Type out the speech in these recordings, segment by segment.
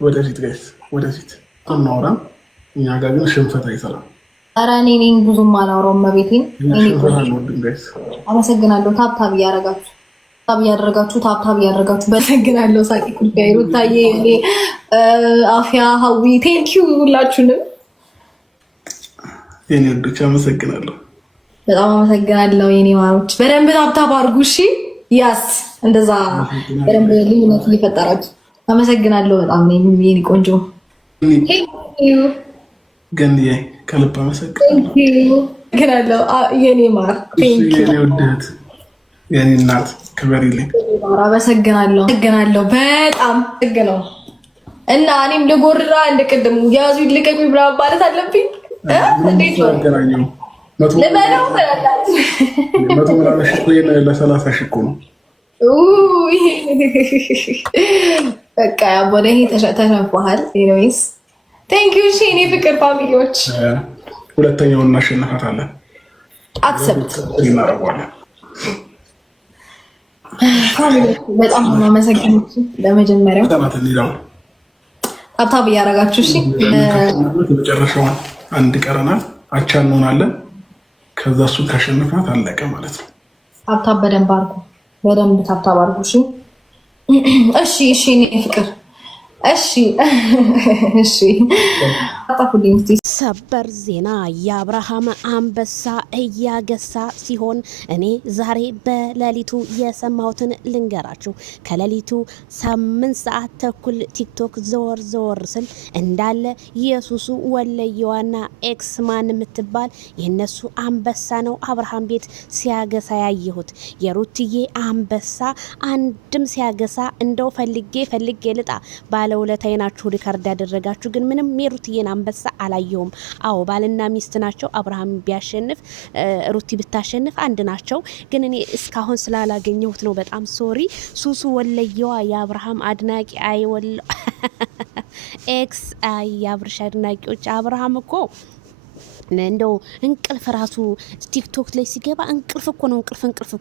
ወደፊት ጋይስ ወደፊት አናወራም። እኛ ጋር ግን ሽንፈት አይሰራም። ኧረ እኔ ብዙም አላወራውም። መቤቴን አመሰግናለሁ። ታብታብ እያደረጋችሁ በሰግናለሁ። ሳቂ ጉዳይ ሩታዬ፣ እኔ አፍያ ሀዊ ቴንኪዩ ሁላችሁንም የኔ ወዶች አመሰግናለሁ። በጣም አመሰግናለሁ የኔ ማሮች። በደንብ ታብታብ አድርጉ እሺ። ያስ እንደዛ በደንብ ልዩነት እየፈጠራችሁ አመሰግናለሁ። በጣም የኔ ቆንጆ ገንዬ ከልብ አመሰግናለሁ። የኔ ማር የኔ ውድት የኔ እናት ክበሪልኝ። አመሰግናለሁ በጣም ነው። እና እኔም ልጎርራ እንደቀደሙ ያዙ ይልቀቁ ብላ ማለት አለብኝ። እንዴት ነው አገናኘው? መቶ ምናምን ሽኮ ለ30 ሽኮ ነው። በቃ ያቦነ ይሄ ተሸንፈሃል። ኤኒዌይስ ቴንክ ዩ። እሺ እኔ ፍቅር ፋሚሊዎች ሁለተኛውን እናሸንፋታለን። አክሰፕት እናደርገዋለን። በጣም አመሰግናለሁ። ለመጀመሪያው ታብታብ እያደረጋችሁ እሺ። መጨረሻውን አንድ ቀረናል። አቻ እንሆናለን። ከዛ እሱ ካሸነፋት አለቀ ማለት ነው። ታብታብ በደንብ አድርጉ። በደንብ ታብታብ አድርጉ እሺ። እሺ እኔ ፍቅር እሺ ሰበር ዜና የአብርሃም አንበሳ እያገሳ ሲሆን እኔ ዛሬ በሌሊቱ የሰማሁትን ልንገራችሁ። ከሌሊቱ 8 ሰዓት ተኩል ቲክቶክ ዘወር ስል እንዳለ የሱሱ ወለየዋና ኤክስ ማን የምትባል የነሱ አንበሳ ነው አብርሃም ቤት ሲያገሳ ያየሁት። የሩትዬ አንበሳ አንድም ሲያገሳ እንደው ፈልጌ ልጣ ባለውለታዬ ናችሁ ሪካርድ ያደረጋችሁ፣ ግን ምንም የሩትዬን አንበሳ አላየሁም። አዎ ባልና ሚስት ናቸው። አብርሃም ቢያሸንፍ ሩቲ ብታሸንፍ አንድ ናቸው። ግን እኔ እስካሁን ስላላገኘሁት ነው በጣም ሶሪ። ሱሱ ወለየዋ የአብርሃም አድናቂ ኤክስ የአብርሽ አድናቂዎች አብርሃም እኮ እንደው እንቅልፍ ራሱ ቲክቶክ ላይ ሲገባ እንቅልፍ እኮ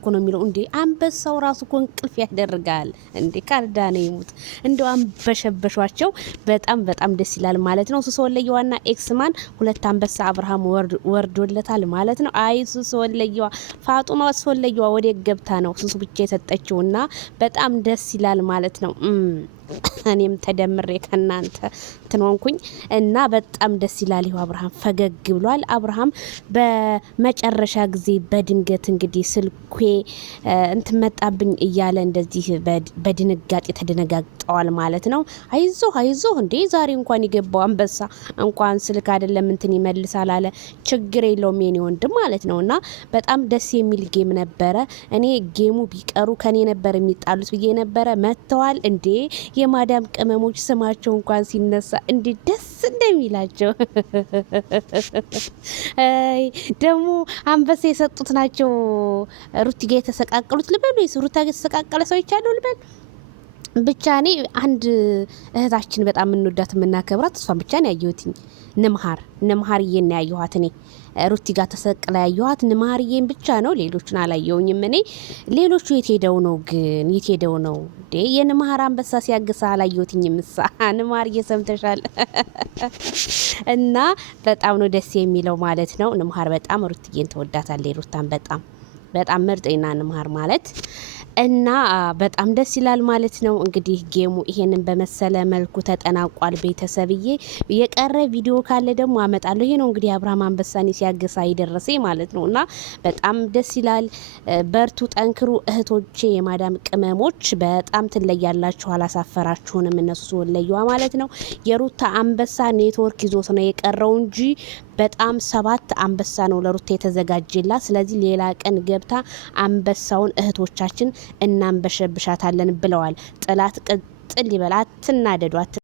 ነው የሚለው። እንዴ አንበሳው ራሱ እኮ እንቅልፍ ያደርጋል እንዴ። ካርዳኔ ይሙት እንደው አንበሸበሿቸው። በጣም ደስ ይላል ማለት ነው። ሱሱ ወለየዋና ኤክስማን 2 አንበሳ አብርሃም ወርዶለታል ማለት ነው። አይ ሱሱ ወለየዋ ፋጡማ ሱሱ ወለየዋ ወደ ገብታ ነው ሱሱ ብቻ የሰጠችውና በጣም ደስ ይላል ማለት ነው። እኔም ተደምሬ ከናንተ ትንሆንኩኝ እና በጣም ደስ ይላል። ይኸው አብርሃም ፈገግ ብሏል። አብርሃም በመጨረሻ ጊዜ በድንገት እንግዲህ ስልኩ እንትመጣብኝ እያለ እንደዚህ በድንጋጤ ተደነጋግጠዋል ማለት ነው። አይዞህ እንዴ ዛሬ እንኳን የገባው አንበሳ እንኳን ስልክ አይደለም እንትን ይመልሳል አለ። ችግር የለውም የኔ ወንድም ማለት ነውና በጣም ደስ የሚል ጌም ነበረ። እኔ ጌሙ ቢቀሩ ከኔ ነበር የሚጣሉት ብዬ ነበረ። መተዋል እንዴ የማዳም ቅመሞች ስማቸው እንኳን ሲነሳ እንዴት ደስ እንደሚላቸው ደግሞ አንበሳ የሰጡት ናቸው። ሩቲ ጋር የተሰቃቀሉት ልበል ወይስ ሩታ ጋር የተሰቃቀለ ሰው ይቻላል ልበል? ብቻ እኔ አንድ እህታችን በጣም እንወዳት የምናከብራት እሷን ብቻ ነው ያየሁትኝ። ነምሃርዬን ነው ያየኋት እኔ። ሩቲ ጋር ተሰቅላ ያየኋት ነምሃርዬን ብቻ ነው፣ ሌሎችን አላየሁኝም እኔ። ሌሎቹ የት ሄደው ነው እንዴ? የነምሃር አንበሳ ሲያግሳ አላየሁትኝም። እሳ ነምሃርዬ ሰምተሻል? እና በጣም ነው ደስ የሚለው ማለት ነው። ነምሃር በጣም ሩትዬን ተወዳታለች። ሩታን በጣም ምርጥና ነምሃር ማለት እና በጣም ደስ ይላል ማለት ነው። እንግዲህ ጌሙ ይሄንን በመሰለ መልኩ ተጠናቋል። ቤተሰብዬ የቀረ ቪዲዮ ካለ ደግሞ አመጣለሁ። ይሄ ነው እንግዲህ አብርሃም አንበሳኔ ሲያገሳ ይደረሰ ማለት ነውና በጣም ደስ ይላል። በርቱ፣ ጠንክሩ እህቶቼ፣ የማዳም ቅመሞች በጣም ትለያላችሁ። አላሳፈራችሁንም። እነሱ ወለየዋ ማለት ነው። የሩታ አንበሳ ኔትወርክ ይዞት ነው የቀረው እንጂ በጣም 7 አንበሳ ነው ለሩታ የተዘጋጀላት። ስለዚህ ሌላ ቀን ገብታ አንበሳውን እህቶቻችን እናንበሸብሻታለን ብለዋል። ጥላት ቅጥል ይበላት። ትናደዷት።